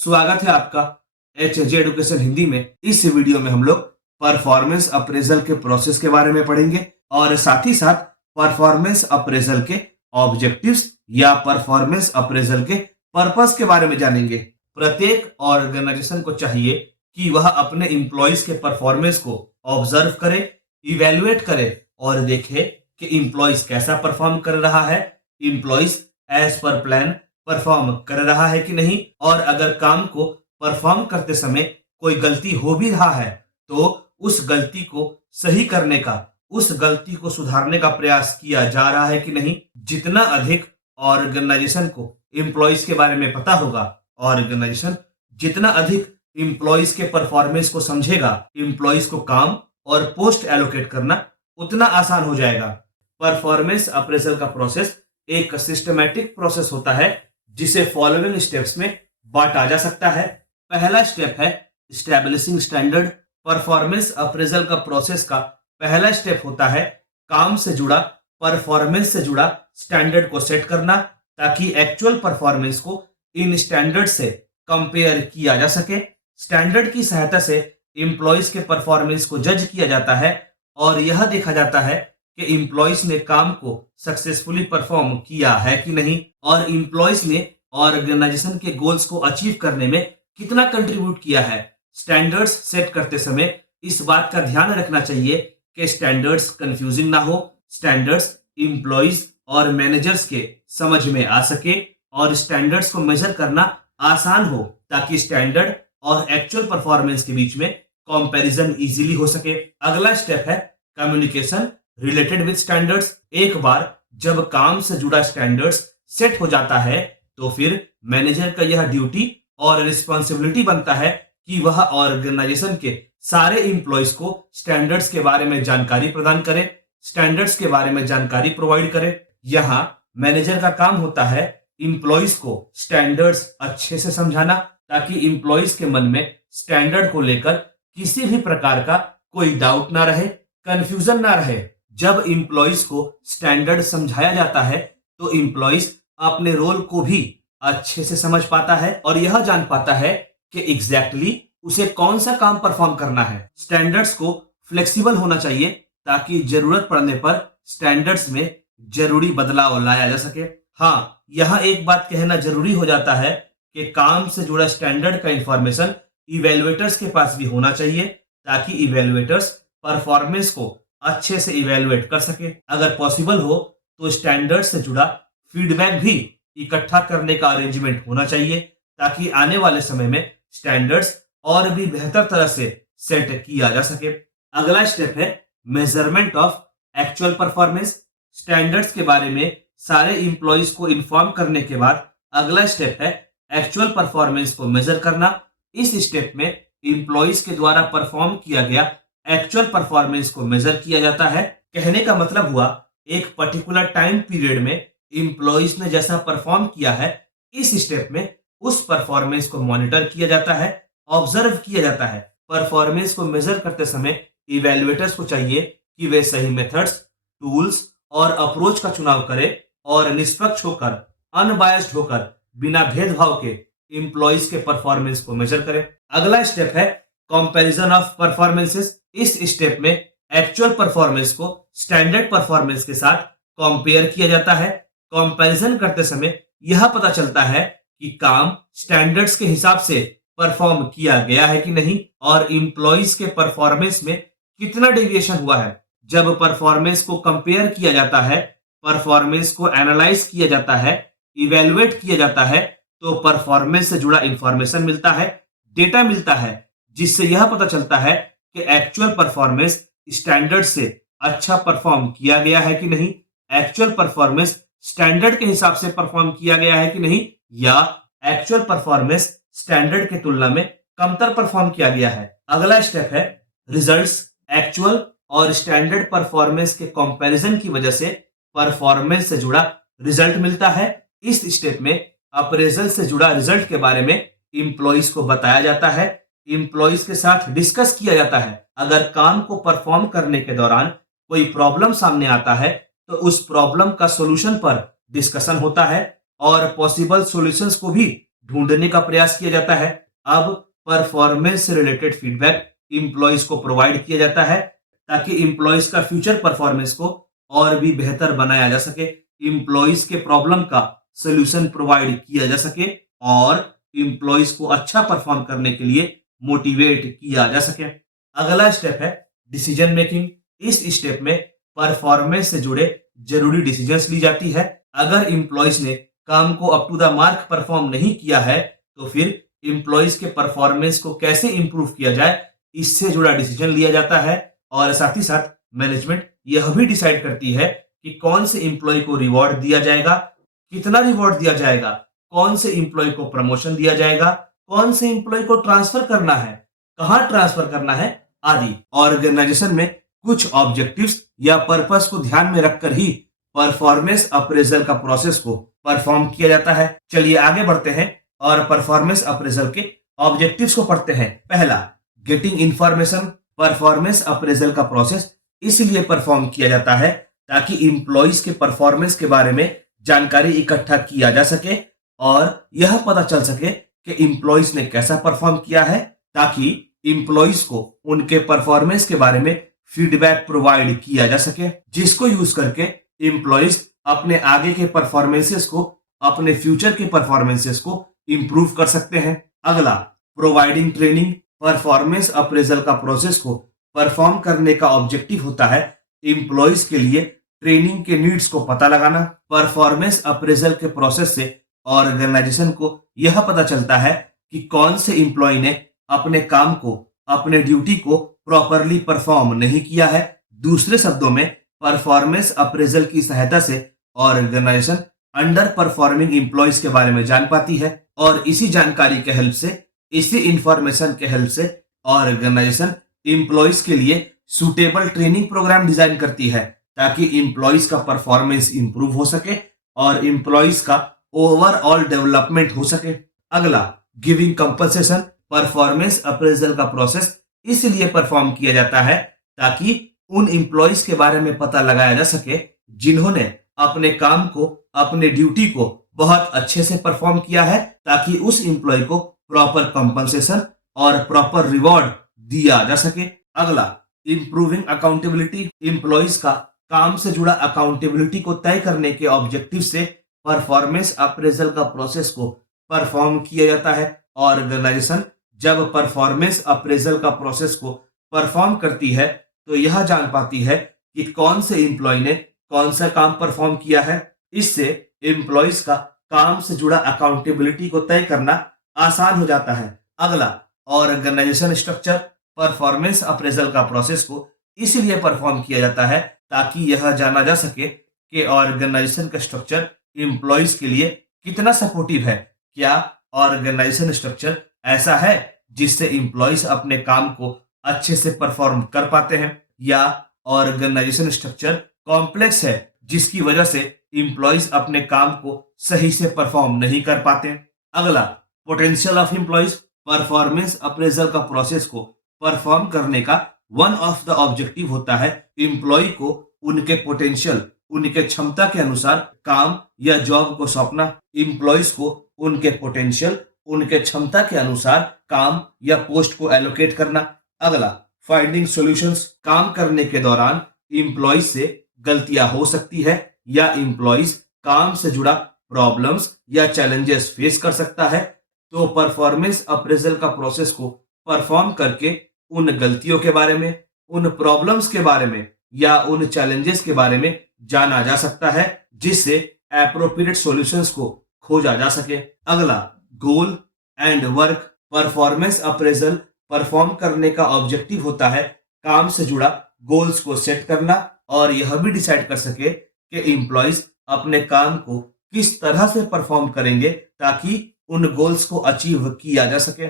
स्वागत है आपका HJ एडुकेशन हिंदी में। इस वीडियो में हम लोग परफॉर्मेंस अप्रेजल के प्रोसेस के बारे में पढ़ेंगे और साथ ही साथ परफॉर्मेंस अप्रेजल के ऑब्जेक्टिव्स या परफॉर्मेंस अप्रेजल के पर्पस के बारे में जानेंगे। प्रत्येक ऑर्गेनाइजेशन को चाहिए कि वह अपने एम्प्लॉइज के परफॉर्मेंस को ऑब्जर्व करे, इवेल्युएट करे और देखे कि एम्प्लॉइज कैसा परफॉर्म कर रहा है, employees as per plan perform कर रहा है कि नहीं, और अगर काम को परफॉर्म करते समय कोई गलती हो भी रहा है तो उस गलती को सही करने का, उस गलती को सुधारने का प्रयास किया जा रहा है कि नहीं। जितना अधिक ऑर्गेनाइजेशन को एम्प्लॉइज के बारे में पता होगा, ऑर्गेनाइजेशन जितना अधिक एम्प्लॉइज के परफॉर्मेंस को समझेगा, एम्प्लॉइज को काम और पोस्ट एलोकेट करना उतना आसान हो जाएगा। परफॉर्मेंस अप्रेजल का प्रोसेस एक सिस्टमैटिक प्रोसेस होता है जिसे फॉलोइंग स्टेप्स में बांटा जा सकता है। पहला स्टेप है एस्टैब्लिशिंग स्टैंडर्ड। परफॉर्मेंस अप्रेजल का प्रोसेस का पहला स्टेप होता है काम से जुड़ा, परफॉर्मेंस से जुड़ा स्टैंडर्ड को सेट करना, ताकि एक्चुअल परफॉर्मेंस को इन स्टैंडर्ड से कंपेयर किया जा सके। स्टैंडर्ड की सहायता से एम्प्लॉइज के परफॉर्मेंस को जज किया जाता है और यह देखा जाता है कि एम्प्लॉइज ने काम को सक्सेसफुली परफॉर्म किया है कि नहीं, और एम्प्लॉइज ने ऑर्गेनाइजेशन के गोल्स को अचीव करने में कितना कंट्रीब्यूट किया है। स्टैंडर्ड्स सेट करते समय इस बात का ध्यान रखना चाहिए कि स्टैंडर्ड्स कंफ्यूजिंग ना हो, स्टैंडर्ड्स एम्प्लॉइज और मैनेजर्स के समझ में आ सके और स्टैंडर्ड्स को मेजर करना आसान हो, ताकि स्टैंडर्ड और एक्चुअल परफॉर्मेंस के बीच में कंपैरिजन इजीली हो सके। अगला स्टेप है कम्युनिकेशन रिलेटेड विद स्टैंडर्ड्स। एक बार जब काम से जुड़ा स्टैंडर्ड्स सेट हो जाता है तो फिर मैनेजर का यह ड्यूटी और रिस्पॉन्सिबिलिटी बनता है कि वह ऑर्गेनाइजेशन के सारे एम्प्लॉइज को स्टैंडर्ड्स के बारे में जानकारी प्रदान करे, स्टैंडर्ड्स के बारे में जानकारी प्रोवाइड करे। यहाँ मैनेजर का काम होता है एम्प्लॉइज को स्टैंडर्ड्स अच्छे से समझाना, ताकि एम्प्लॉइज के मन में स्टैंडर्ड को लेकर किसी भी प्रकार का कोई डाउट ना रहे, कंफ्यूजन ना रहे। जब एम्प्लॉइज को स्टैंडर्ड समझाया जाता है तो एम्प्लॉइज अपने रोल को भी अच्छे से समझ पाता है और यह जान पाता है कि एग्जैक्टली उसे कौन सा काम परफॉर्म करना है। स्टैंडर्ड्स को फ्लेक्सिबल होना चाहिए ताकि जरूरत पड़ने पर स्टैंडर्ड्स में जरूरी बदलाव लाया जा सके। हाँ, यह एक बात कहना जरूरी हो जाता है कि काम से जुड़ा स्टैंडर्ड का इंफॉर्मेशन इवेल्युएटर्स के पास भी होना चाहिए, ताकि इवेल्युएटर्स परफॉर्मेंस को अच्छे से इवेल्युएट कर सके। अगर पॉसिबल हो तो स्टैंडर्ड से जुड़ा फीडबैक भी इकट्ठा करने का अरेंजमेंट होना चाहिए, ताकि आने वाले समय में स्टैंडर्ड्स और भी बेहतर तरह से सेट किया जा सके। अगला स्टेप है measurement of actual performance. Standards के बारे में सारे एम्प्लॉइज को इन्फॉर्म करने के बाद अगला स्टेप है एक्चुअल परफॉर्मेंस को मेजर करना। इस स्टेप में एम्प्लॉइज के द्वारा परफॉर्म किया गया एक्चुअल परफॉर्मेंस को मेजर किया जाता है। कहने का मतलब हुआ, एक पर्टिकुलर टाइम पीरियड में एम्प्लॉइज ने जैसा परफॉर्म किया है, इस स्टेप में उस परफॉर्मेंस को मॉनिटर किया जाता है, ऑब्जर्व किया जाता है। परफॉर्मेंस को मेजर करते समय इवेल्युएटर्स को चाहिए कि वे सही मेथड्स, टूल्स और अप्रोच का चुनाव करें और निष्पक्ष होकर, अनबायस्ड होकर, बिना भेदभाव के एम्प्लॉइज के परफॉर्मेंस को मेजर करें। अगला स्टेप है कंपैरिजन ऑफ परफॉर्मेंसेस। इस स्टेप में एक्चुअल परफॉर्मेंस को स्टैंडर्ड परफॉर्मेंस के साथ कंपेयर किया जाता है। कंपैरिजन करते समय यह पता चलता है कि काम स्टैंडर्ड्स के हिसाब से परफॉर्म किया गया है कि नहीं, और एम्प्लॉइज के परफॉर्मेंस में कितना डेविएशन हुआ है। जब परफॉर्मेंस को कंपेयर किया जाता है, परफॉर्मेंस को एनालाइज किया जाता है, इवेलुएट किया जाता है, तो परफॉर्मेंस से जुड़ा इंफॉर्मेशन मिलता है, डेटा मिलता है, जिससे यह पता चलता है कि एक्चुअल परफॉर्मेंस स्टैंडर्ड से अच्छा परफॉर्म किया गया है कि नहीं, एक्चुअल परफॉर्मेंस स्टैंडर्ड के हिसाब से परफॉर्म किया गया है कि नहीं, या एक्चुअल परफॉर्मेंस स्टैंडर्ड की तुलना में कमतर परफॉर्म किया गया है। अगला स्टेप है रिजल्ट्स। एक्चुअल और स्टैंडर्ड परफॉर्मेंस के कंपैरिजन की वजह से परफॉर्मेंस से जुड़ा रिजल्ट मिलता है। इस स्टेप में अप्रेजल से जुड़ा रिजल्ट के बारे में एम्प्लॉइज को बताया जाता है, एम्प्लॉइज के साथ डिस्कस किया जाता है। अगर काम को परफॉर्म करने के दौरान कोई प्रॉब्लम सामने आता है तो उस प्रॉब्लम का सॉल्यूशन पर डिस्कशन होता है और पॉसिबल सॉल्यूशंस को भी ढूंढने का प्रयास किया जाता है। अब परफॉर्मेंस से रिलेटेड फीडबैक इंप्लॉइज को प्रोवाइड किया जाता है ताकि इंप्लॉइज का फ्यूचर परफॉर्मेंस को और भी बेहतर बनाया जा सके, इंप्लॉइज के प्रॉब्लम का सोल्यूशन प्रोवाइड किया जा सके और इंप्लॉइज को अच्छा परफॉर्म करने के लिए मोटिवेट किया जा सके। अगला स्टेप है डिसीजन मेकिंग। इस स्टेप में परफॉर्मेंस से जुड़े जरूरी डिसीजंस ली जाती है। अगर इंप्लॉइज ने काम को up to the mark perform नहीं किया है तो फिर इंप्लॉइज के परफॉर्मेंस को कैसे इंप्रूव किया जाए, इससे जुड़ा डिसीजन लिया जाता है। और साथ ही साथ मैनेजमेंट यह भी डिसाइड करती है कि कौन से इंप्लॉय को रिवॉर्ड दिया जाएगा, कितना रिवॉर्ड दिया जाएगा, कौन से इंप्लॉय को प्रमोशन दिया जाएगा, कौन से इंप्लॉय को ट्रांसफर करना है, कहां ट्रांसफर करना है आदि। ऑर्गेनाइजेशन में कुछ ऑब्जेक्टिव्स या पर्पस को ध्यान में रखकर ही परफॉर्मेंस अप्रेजल का प्रोसेस को परफॉर्म किया जाता है। चलिए आगे बढ़ते हैं और परफॉर्मेंस अप्रेजल के ऑब्जेक्टिव्स को पढ़ते हैं। पहला, गेटिंग इंफॉर्मेशन। परफॉर्मेंस अप्रेजल का प्रोसेस इसलिए परफॉर्म किया जाता है ताकि इंप्लॉइज के परफॉर्मेंस के बारे में जानकारी इकट्ठा किया जा सके और यह पता चल सके कि इंप्लॉइज ने कैसा परफॉर्म किया है, ताकि इंप्लॉइज को उनके परफॉर्मेंस के बारे में फीडबैक प्रोवाइड किया जा सके, जिसको यूज करके इंप्लॉइज अपने आगे के परफॉर्मेंसेस को, अपने फ्यूचर के परफॉर्मेंसेस को इंप्रूव कर सकते हैं। अगला, प्रोवाइडिंग ट्रेनिंग। परफॉर्मेंस अप्रेजल का प्रोसेस को परफॉर्म करने का ऑब्जेक्टिव होता है इंप्लॉइज के लिए ट्रेनिंग के नीड्स को पता लगाना। परफॉर्मेंस अप्रेजल के प्रोसेस से ऑर्गेनाइजेशन को यह पता चलता है कि कौन से इंप्लॉय ने अपने काम को, अपने ड्यूटी को प्रॉपरली परफॉर्म नहीं किया है। दूसरे शब्दों में, परफॉर्मेंस अप्रेजल की सहायता से ऑर्गेनाइजेशन अंडर परफॉर्मिंग इंप्लॉइज के बारे में जान पाती है और इसी जानकारी के हेल्प से, इसी इंफॉर्मेशन के हेल्प से ऑर्गेनाइजेशन इंप्लॉइज के लिए सूटेबल ट्रेनिंग प्रोग्राम डिजाइन करती है ताकि इंप्लॉइज का परफॉर्मेंस इंप्रूव हो सके और इंप्लॉइज का ओवरऑल डेवलपमेंट हो सके। अगला, गिविंग कंपनसेशन। परफॉर्मेंस अप्रेजल का प्रोसेस इसलिए परफॉर्म किया जाता है ताकि उन इंप्लॉइज के बारे में पता लगाया जा सके जिन्होंने अपने काम को, अपने ड्यूटी को बहुत अच्छे से परफॉर्म किया है, ताकि उस इंप्लॉय को प्रॉपर कंपनसेशन और प्रॉपर रिवॉर्ड दिया जा सके। अगला, इंप्रूविंग अकाउंटेबिलिटी। इंप्लॉइज का काम से जुड़ा अकाउंटेबिलिटी को तय करने के ऑब्जेक्टिव से परफॉर्मेंस अप्रेजल का प्रोसेस को परफॉर्म किया जाता है। ऑर्गेनाइजेशन जब परफॉर्मेंस अप्रेजल का प्रोसेस को परफॉर्म करती है तो यह जान पाती है कि कौन से इंप्लॉय ने कौन सा काम परफॉर्म किया है। इससे इंप्लॉइज का काम से जुड़ा अकाउंटेबिलिटी को तय करना आसान हो जाता है। अगला, ऑर्गेनाइजेशन स्ट्रक्चर। परफॉर्मेंस अप्रेजल का प्रोसेस को इसलिए परफॉर्म किया जाता है ताकि यह जाना जा सके कि ऑर्गेनाइजेशन का स्ट्रक्चर इंप्लॉइज के लिए कितना सपोर्टिव है। क्या ऑर्गेनाइजेशन स्ट्रक्चर ऐसा है जिससे इंप्लॉइज अपने काम को अच्छे से परफॉर्म कर पाते हैं, या ऑर्गेनाइजेशन स्ट्रक्चर कॉम्प्लेक्स है जिसकी वजह से इंप्लॉइज अपने काम को सही से परफॉर्म नहीं कर पाते। अगला, potential of employees. Performance appraisal का प्रोसेस को परफॉर्म करने का वन ऑफ द ऑब्जेक्टिव होता है इंप्लॉय को उनके पोटेंशियल, उनके क्षमता के अनुसार काम या जॉब को सौंपना। इंप्लॉइज को उनके पोटेंशियल, उनके क्षमता के अनुसार काम या पोस्ट को एलोकेट करना। अगला, फाइंडिंग सॉल्यूशंस। काम करने के दौरान इंप्लॉइज से गलतियां हो सकती है या इंप्लॉइज काम से जुड़ा प्रॉब्लम्स या चैलेंजेस फेस कर सकता है, तो परफॉर्मेंस अप्रेजल का प्रोसेस को परफॉर्म करके उन गलतियों के बारे में, उन प्रॉब्लम्स के बारे में या उन चैलेंजेस के बारे में जाना जा सकता है, जिससे एप्रोप्रिएट सॉल्यूशंस को खोजा जा सके। अगला, goal and work. Performance appraisal perform करने का ऑब्जेक्टिव होता है काम से जुड़ा गोल्स को सेट करना और यह भी डिसाइड कर सके कि इंप्लॉइज अपने काम को किस तरह से परफॉर्म करेंगे ताकि उन गोल्स को अचीव किया जा सके।